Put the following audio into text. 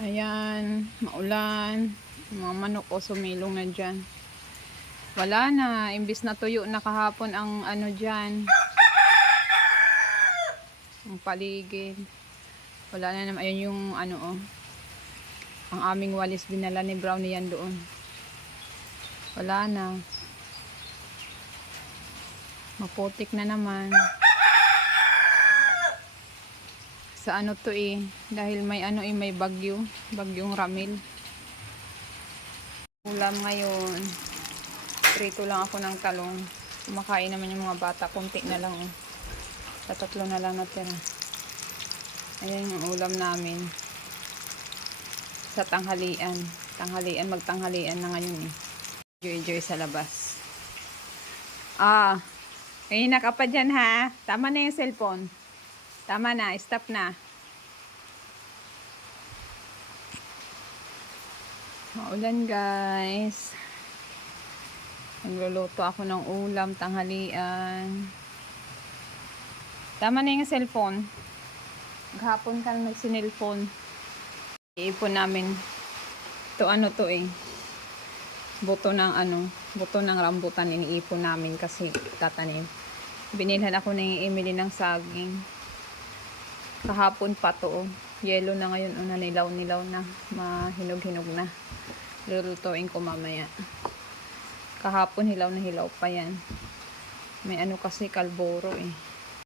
Ayan, maulan. Mga manok o sumilong na dyan. Wala na. Imbis na tuyo na kahapon ang ano dyan. Ang paligid. Wala na naman. Ayun yung ano oh. Ang aming walis dinala ni Brownie yan doon. Wala na. Maputik na naman. Sa ano to eh. Dahil may ano eh, may bagyo. Bagyong Ramil. Ulam ngayon. Prito lang ako ng talong. Kumakain naman yung mga bata. Kunti na lang oh. Sa 3 na lang natira. Ayan yung ulam namin. Sa tanghalian. Magtanghalian na ngayon eh. Enjoy sa labas. Kanina ka pa dyan ha. Tama na yung cellphone. Tama na. Stop na. Maulan guys. Nagluluto ako ng ulam, tanghalian. Tama na yung cellphone. Maghapon ka na nagsinilphone. Iipon namin. Ito ano to eh. Buto ng rambutan iniipon namin kasi tatanim. Binilhan ako ng Emily ng saging. Kahapon pa to. Yellow na ngayon. Nilaw na. Mahinog-hinog na. Lulutuin ko mamaya. Kahapon hilaw na hilaw pa yan. May ano kasi kalboro eh.